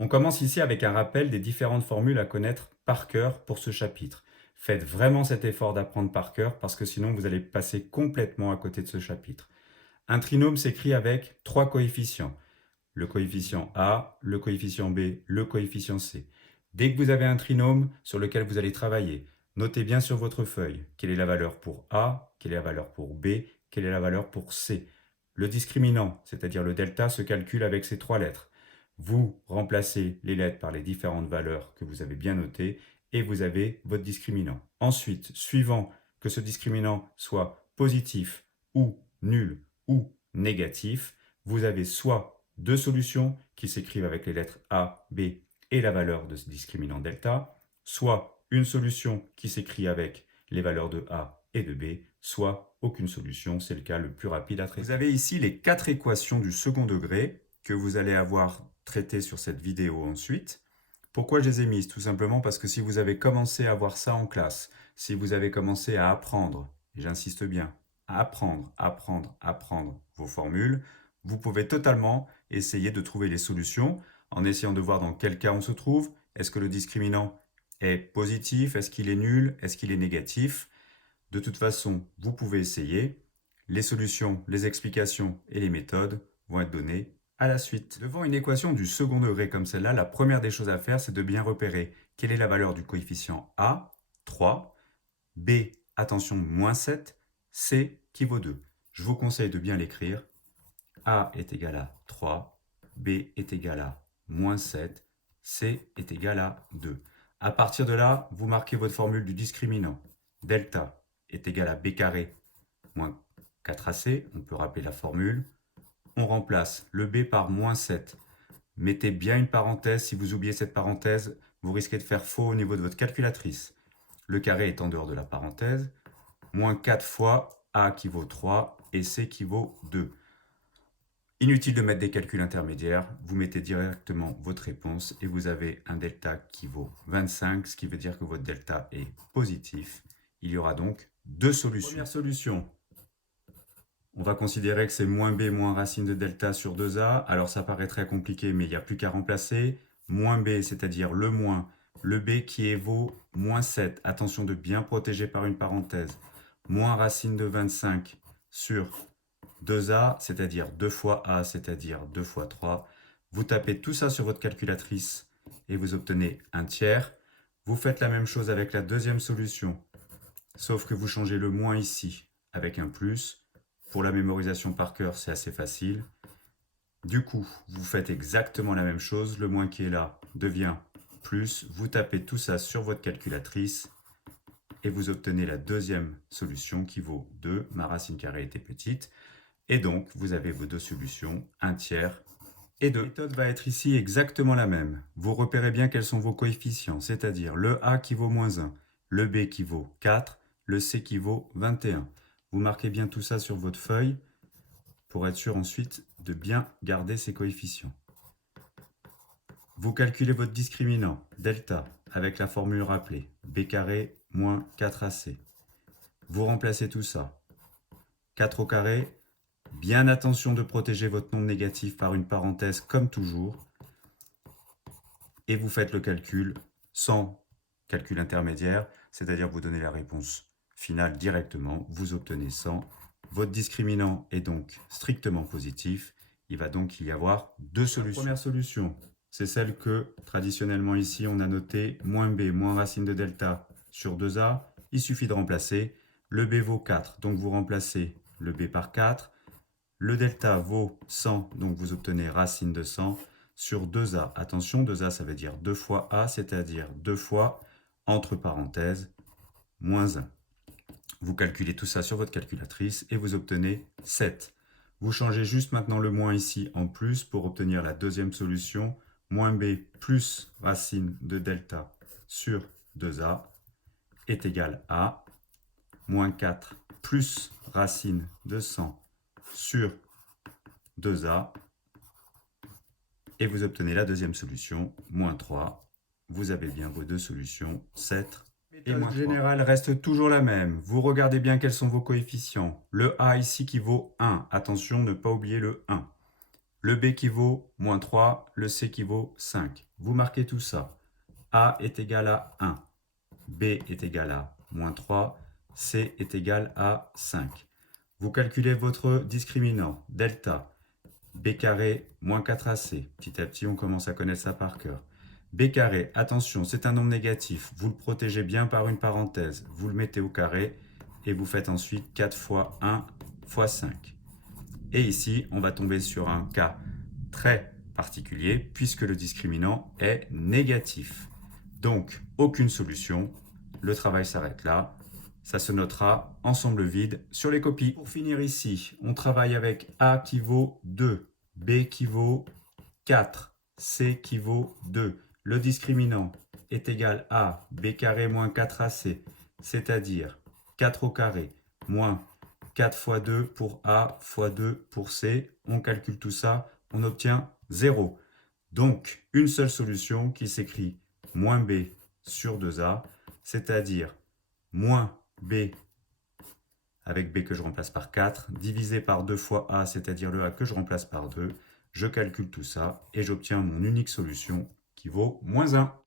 On commence ici avec un rappel des différentes formules à connaître par cœur pour ce chapitre. Faites vraiment cet effort d'apprendre par cœur parce que sinon vous allez passer complètement à côté de ce chapitre. Un trinôme s'écrit avec trois coefficients. Le coefficient A, le coefficient B, le coefficient C. Dès que vous avez un trinôme sur lequel vous allez travailler, notez bien sur votre feuille quelle est la valeur pour A, quelle est la valeur pour B, quelle est la valeur pour C. Le discriminant, c'est-à-dire le delta, se calcule avec ces trois lettres. Vous remplacez les lettres par les différentes valeurs que vous avez bien notées et vous avez votre discriminant. Ensuite, suivant que ce discriminant soit positif ou nul ou négatif, vous avez soit deux solutions qui s'écrivent avec les lettres A, B et la valeur de ce discriminant delta, soit une solution qui s'écrit avec les valeurs de A et de B, soit aucune solution, c'est le cas le plus rapide à traiter. Vous avez ici les quatre équations du second degré que vous allez avoir traitées sur cette vidéo ensuite. Pourquoi je les ai mises? Tout simplement parce que si vous avez commencé à voir ça en classe, si vous avez commencé à apprendre, et j'insiste bien, à apprendre vos formules, vous pouvez totalement essayer de trouver les solutions en essayant de voir dans quel cas on se trouve. Est-ce que le discriminant est positif? Est-ce qu'il est nul? Est-ce qu'il est négatif? De toute façon, vous pouvez essayer. Les solutions, les explications et les méthodes vont être données à la suite. Devant une équation du second degré comme celle-là, la première des choses à faire, c'est de bien repérer quelle est la valeur du coefficient A, 3, B, attention, moins 7, C qui vaut 2. Je vous conseille de bien l'écrire. A est égal à 3, B est égal à moins 7, C est égal à 2. À partir de là, vous marquez votre formule du discriminant. Delta est égal à B carré moins 4AC. On peut rappeler la formule. On remplace le B par moins 7. Mettez bien une parenthèse. Si vous oubliez cette parenthèse, vous risquez de faire faux au niveau de votre calculatrice. Le carré est en dehors de la parenthèse. Moins 4 fois A qui vaut 3 et C qui vaut 2. Inutile de mettre des calculs intermédiaires, vous mettez directement votre réponse et vous avez un delta qui vaut 25, ce qui veut dire que votre delta est positif. Il y aura donc deux solutions. Première solution, on va considérer que c'est moins b moins racine de delta sur 2a. Alors ça paraît très compliqué, mais il n'y a plus qu'à remplacer. Moins b, c'est-à-dire le b qui évaut moins 7. Attention de bien protéger par une parenthèse. Moins racine de 25 sur 2a, c'est-à-dire 2 fois a, c'est-à-dire 2 fois 3. Vous tapez tout ça sur votre calculatrice et vous obtenez un tiers. Vous faites la même chose avec la deuxième solution, sauf que vous changez le moins ici avec un plus. Pour la mémorisation par cœur, c'est assez facile. Du coup, vous faites exactement la même chose. Le moins qui est là devient plus. Vous tapez tout ça sur votre calculatrice et vous obtenez la deuxième solution qui vaut 2. Ma racine carrée était petite. Et donc, vous avez vos deux solutions, 1 tiers et 2. La méthode va être ici exactement la même. Vous repérez bien quels sont vos coefficients, c'est-à-dire le A qui vaut moins 1, le B qui vaut 4, le C qui vaut 21. Vous marquez bien tout ça sur votre feuille pour être sûr ensuite de bien garder ces coefficients. Vous calculez votre discriminant, delta, avec la formule rappelée, B carré moins 4AC. Vous remplacez tout ça. 4 au carré. Bien attention de protéger votre nombre négatif par une parenthèse comme toujours. Et vous faites le calcul sans calcul intermédiaire, c'est-à-dire vous donnez la réponse finale directement, vous obtenez 100. Votre discriminant est donc strictement positif. Il va donc y avoir deux solutions. La première solution, c'est celle que traditionnellement ici on a noté moins b moins racine de delta sur 2a. Il suffit de remplacer. Le b vaut 4, donc vous remplacez le b par 4. Le delta vaut 100, donc vous obtenez racine de 100 sur 2a. Attention, 2a, ça veut dire 2 fois a, c'est-à-dire 2 fois, entre parenthèses, moins 1. Vous calculez tout ça sur votre calculatrice et vous obtenez 7. Vous changez juste maintenant le moins ici en plus pour obtenir la deuxième solution. Moins b plus racine de delta sur 2a est égal à moins 4 plus racine de 100 sur 2a, et vous obtenez la deuxième solution, moins 3. Vous avez bien vos deux solutions, 7 et moins 3. La méthode générale reste toujours la même. Vous regardez bien quels sont vos coefficients. Le a ici qui vaut 1. Attention, ne pas oublier le 1. le B qui vaut moins 3, le C qui vaut 5. Vous marquez tout ça. A est égal à 1, B est égal à moins 3, C est égal à 5. Vous calculez votre discriminant, delta, B carré moins 4AC. Petit à petit, on commence à connaître ça par cœur. B carré, attention, c'est un nombre négatif. Vous le protégez bien par une parenthèse. Vous le mettez au carré et vous faites ensuite 4 fois 1 fois 5. Et ici, on va tomber sur un cas très particulier puisque le discriminant est négatif. Donc, aucune solution. Le travail s'arrête là. Ça se notera ensemble vide sur les copies. Pour finir ici, on travaille avec A qui vaut 2, B qui vaut 4, C qui vaut 2. Le discriminant est égal à B carré moins 4AC, c'est-à-dire 4 au carré moins 4 fois 2 pour A fois 2 pour C. On calcule tout ça, on obtient 0. Donc, une seule solution qui s'écrit moins B sur 2A, c'est-à-dire moins B avec B que je remplace par 4, divisé par 2 fois A, c'est-à-dire le A que je remplace par 2. Je calcule tout ça et j'obtiens mon unique solution qui vaut moins 1.